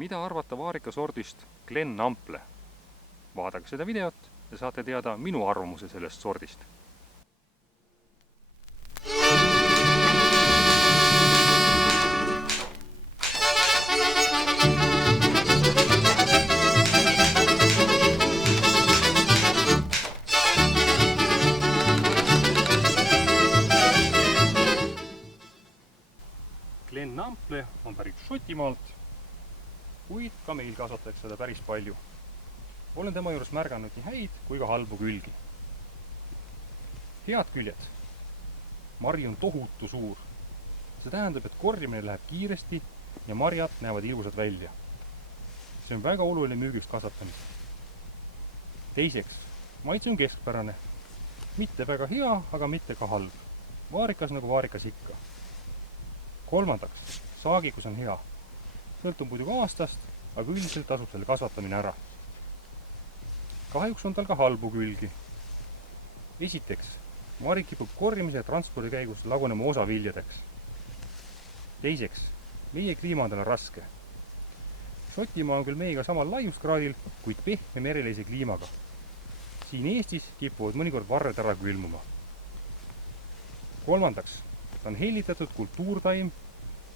Mida arvata vaarikasordist Glen Ample? Vaadake seda videot ja saate teada minu arvamuse sellest sordist. Glen Ample on pärit Šotimaalt, kuid ka meil kasvatatakse seda päris palju. Olen tema juures märganud nii häid kui ka halbu külgi. Head küljed. Mari on tohutu suur. See tähendab, et korjamine läheb kiiresti ja marjad näevad ilusad välja. See on väga oluline müügiks kasvatamist. Teiseks, maitse on keskpärane. Mitte väga hea, aga mitte ka halb. Vaarikas nagu vaarikas ikka. Kolmandaks, saagikus on hea. Sõltub muidugi aastast, aga üldiselt tasub selle kasvatamine ära. Kahjuks on tal ka halbu külgi. Esiteks, mari kipub korjamise ja transpordi käigus lagunema osaviljadeks. Teiseks, meie kliima on talle raske. Šotimaa on küll meiega samal laiuskraadil, kuid pehme merelise kliimaga. Siin Eestis kipuvad mõnikord varred ära külmuma. Kolmandaks, ta on hellitatud kultuurtaim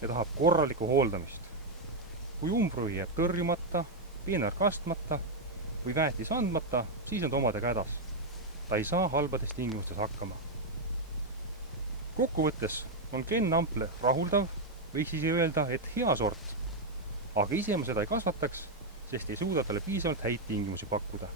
ja tahab korralikku hooldamist. Kui umbrohi jääb tõrjumata, peenar kastmata või väetis andmata, siis on ta omadega hädas. Ta ei saa halbades tingimustes hakkama. Kokkuvõttes on Glen Ample rahuldav, võiks ise öelda, et hea sort, aga ise ma seda ei kasvataks, sest ei suuda talle piisavalt häid tingimusi pakkuda.